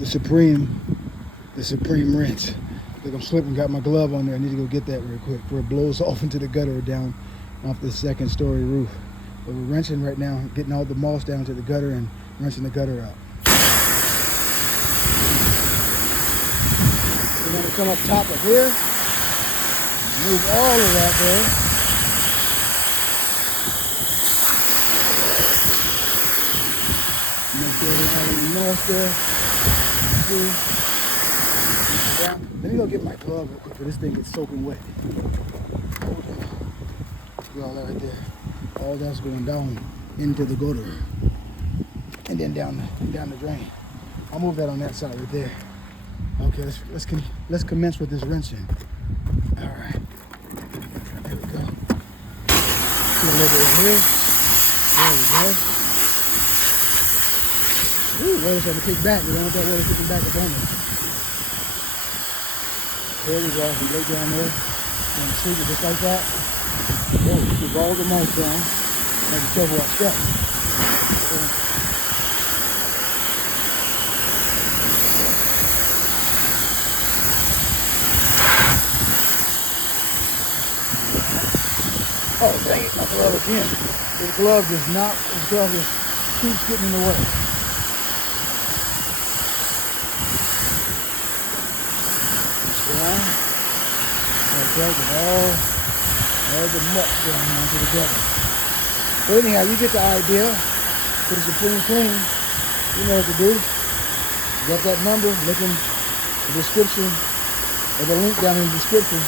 the Supreme rinse. Look, I'm slipping, got my glove on there. I need to go get that real quick before it blows off into the gutter or down off the second-story roof. But we're rinsing right now, getting all the moss down to the gutter and rinsing the gutter out. We're going to come up top of here, move all of that there. Make sure we don't have any moss there. See? Let me go get my glove real quick, for this thing gets soaking wet. Hold on. See all that right there. All that's going down into the gutter, and then down the drain. I'll move that on that side right there. Okay, let's commence with this rinsing. All right. There we go. See a little bit right here. There we go. Ooh, water's starting to kick back. You don't want that water kicking back up on us. There we go. We lay down there and sleep it just like that. Oh, keep all the moss down. Have to be careful what steps. Oh, dang it, my glove again. This glove just keeps getting in the way. Down. Like that, with all the muck down onto the gutter. So anyhow, you get the idea. For the Supreme Clean, you know what to do. You got that number, look in the description, or the link down in the description.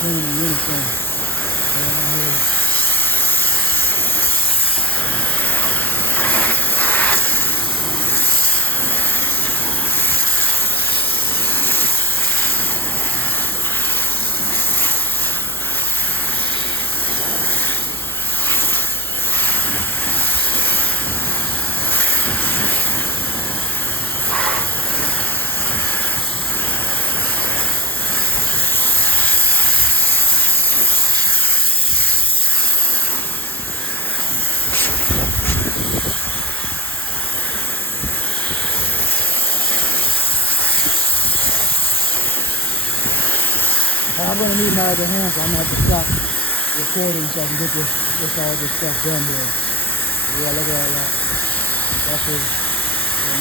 Clean and uniform. I'm going to need my other hand, so I'm going to have to stop recording so I can get all this stuff done here. Yeah, look at all that. That's the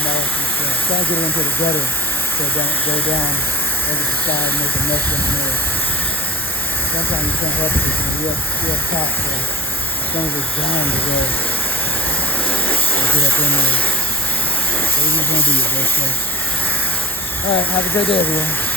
moss and stuff. Try to get it into the gutter so it don't go down over the side and make a mess down there. Sometimes you can't help it because it's real hot, so some of it's down to go and get up in there. So you're going to do your best. All right, have a great day, everyone.